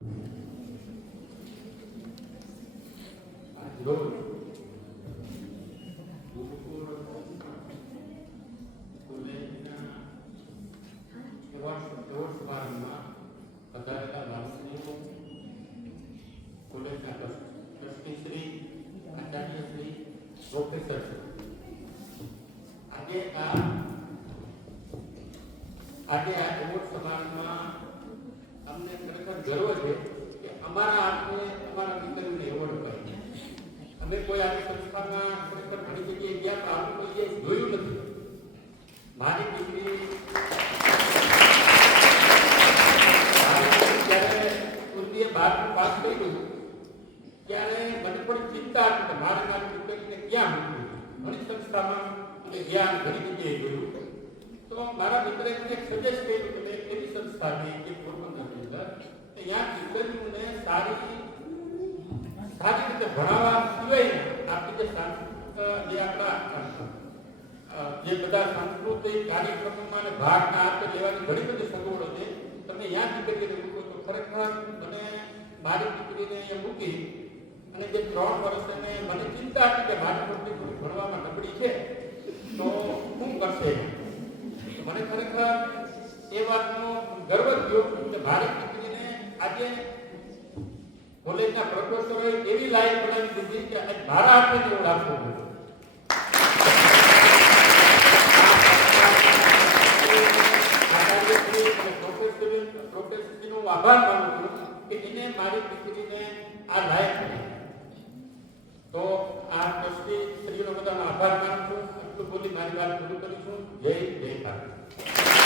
આજે આ એવોર્ડ સમારંભમાં અમને ખરેખર ગર્વ છે કે અમારા હાથે અમારા દીકરીઓને એવોર્ડ અપાય. અમે કોઈ આવી સંસ્થામાં ખરેખર ઘણી જગ્યાએ ગયા પણ આવું કોઈએ જોયું નથી. મારી દીકરી જ્યારે સ્કૂલની 12 પાસ થઈ ગયું ત્યારે મને થોડી ચિંતા હતી કે મારી દીકરીને ક્યાં મૂકવી. ઘણી સંસ્થામાં અમે ગયા, ઘણી જગ્યાએ જોયું. તો મારા મિત્રએ મને સજેસ્ટ કર્યું કે એવી સંસ્થાની જે પોરબંદરની અંદર ત્યાં દીકરીઓને સારી રીતે ભણાવવા સિવાય આપણી જે સાંસ્કૃતિક જે આપણા જે બધા સાંસ્કૃતિક કાર્યક્રમોમાં ભાગના આપે લેવાની ઘણી બધી સગવડો છે. તમે ત્યાં દીકરીને મૂકો તો ખરેખર મને મારી દીકરીને અહીંયા મૂકી અને જે 3 વર્ષ મને ચિંતા હતી કે મારી છોકરી થોડી ભણવામાં નબળી છે તો શું કરશે. મને ખરેખર એ વાતનો ગર્વ થયો કે મારી દીકરીને આજે કોલેજના પ્રોફેસરોએ એવી લાઈન બનાવી દીધી કે આજે મારા હાથે એવું લાગતું નથી. પ્રોફેસરનો આભાર માનું છું કે એને મારી દીકરીને આ લાયક કરી. તો આ ટ્રસ્ટી શ્રીનો બધાનો આભાર માનું છું. એટલું બોલી મારી વાત પૂરી કરીશું. જય ભારત.